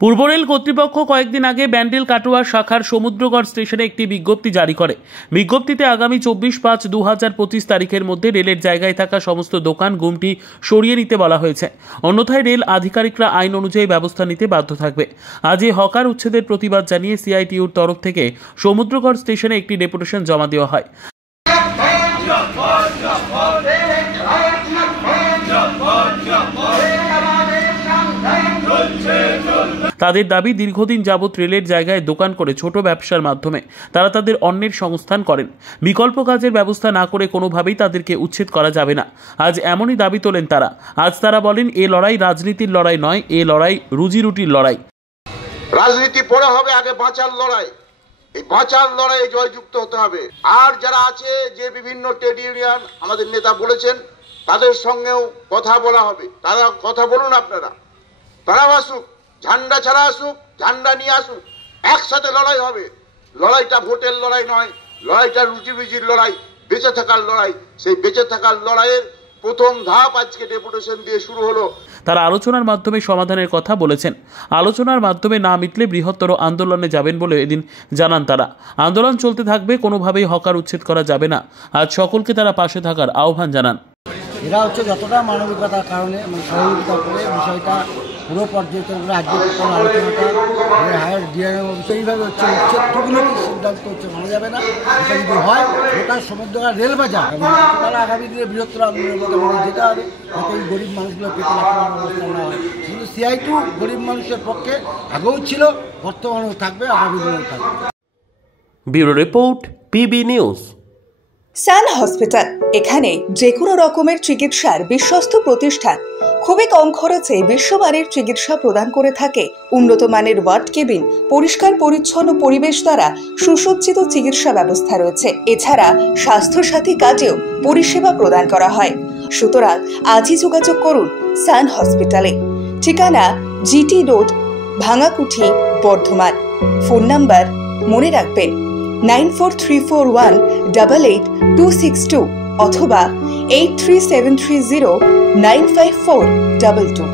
পূর্ব rail কর্তৃপক্ষ কয়েকদিন আগে ব্যান্ডেল কাটোয়া শাখার সমুদ্রগড় স্টেশনে একটি বিজ্ঞপ্তি জারি করে। বিজ্ঞপ্তিতে আগামী 24/5/2025 তারিখের মধ্যে রেলের জায়গায় থাকা সমস্ত দোকান গুমটি সরিয়ে নিতে বলা হয়েছে। অন্যথায় রেল আধিকারিকরা আইন অনুযায়ী ব্যবস্থা নিতে বাধ্য থাকবে। আজ এই হকার উচ্ছেদের প্রতিবাদ জানিয়ে সিআইটিউর তরফ থেকে সমুদ্রগড় স্টেশনে একটি ডেপুটেশন জমা দেওয়া হয়। তাদের দাবি, দীর্ঘদিন যাবৎ রেলের জায়গায় দোকান করে ছোট ব্যবসার মাধ্যমে তারা তাদের অন্যের সংস্থান করেন। বিকল্প কাজের ব্যবস্থা না করে কোনোভাবেই তাদেরকে উচ্ছেদ করা যাবে না। আজ এমনই দাবি তোলেন তারা। আজ তারা বলেন, এ লড়াই রাজনীতির লড়াই নয়, এ লড়াই রুজি রুটির লড়াই। রাজনীতি পরে হবে, আগে বাঁচার লড়াই। এই বাঁচার লড়াইয়ে জয়যুক্ত হতে হবে। আর যারা আছে, যে বিভিন্ন ট্রেড ইউনিয়ন আমাদের নেতা বলেছেন, তাদের সঙ্গেও কথা বলা হবে। তারা কথা বলুন, আপনারা তারাও আসুক, ঝান্ডা ছাড়া আসুক, ঝান্ডা নিয়ে আসুক, একসাথে লড়াই হবে। লড়াইটা ভোটের লড়াই নয়, লড়াইটা রুজি রুজির লড়াই, বেঁচে থাকার লড়াই। সেই বেঁচে থাকার লড়াইয়ের প্রথম ধাপ আজকে ডেপুটেশন দিয়ে শুরু হলো। তারা আলোচনার মাধ্যমে সমাধানের কথা বলেছেন। আলোচনার মাধ্যমে না মিটলে বৃহত্তর আন্দোলনে যাবেন বলে এদিন জানান তারা। আন্দোলন চলতে থাকবে, কোনোভাবেই হকার উচ্ছেদ করা যাবে না। আজ সকলকে তারা পাশে থাকার আহ্বান জানান। এরা হচ্ছে যতটা মানবিকতার কারণে সহযোগিতা করে বিষয়টা পুরো পর্যায়ে আজকে আলোচনাটা হায়ার ডিআরএম এইভাবে হচ্ছে উচ্ছেদগুলো সিদ্ধান্ত হচ্ছে মানা যাবে না। এটা যদি হয়, ওটা সমুদ্রগড় রেল বাজার এবং তারা আগামী দিনে বৃহত্তর আন্দোলনের মধ্যে যেতে হবে, যাতে এই গরিব মানুষগুলো পেতে ব্যবস্থা না হয়। কিন্তু সিআইটিউ গরিব মানুষের পক্ষে আগেও ছিল, বর্তমানেও থাকবে, আগামী দিনেও থাকবে। Bureau report, PB news. Sun hospital, এখানে যে কোনো রকমের চিকিৎসার বিশ্বস্ত প্রতিষ্ঠান। খুবই কম খরচে বিশ্বমানের চিকিৎসা প্রদান করে থাকে। উন্নত মানের ওয়ার্ড কেবিন, পরিষ্কার পরিচ্ছন্ন পরিবেশ দ্বারা সুসজ্জিত চিকিৎসা ব্যবস্থা রয়েছে। এছাড়া স্বাস্থ্যসাথী কাজেও পরিষেবা প্রদান করা হয়। সুতরাং আজই যোগাযোগ করুন সান হসপিটালে। ঠিকানা GT road, Bhangakuthi, Bardhaman. Phone number মনে রাখবেন 9434188262 অথবা 83730954222।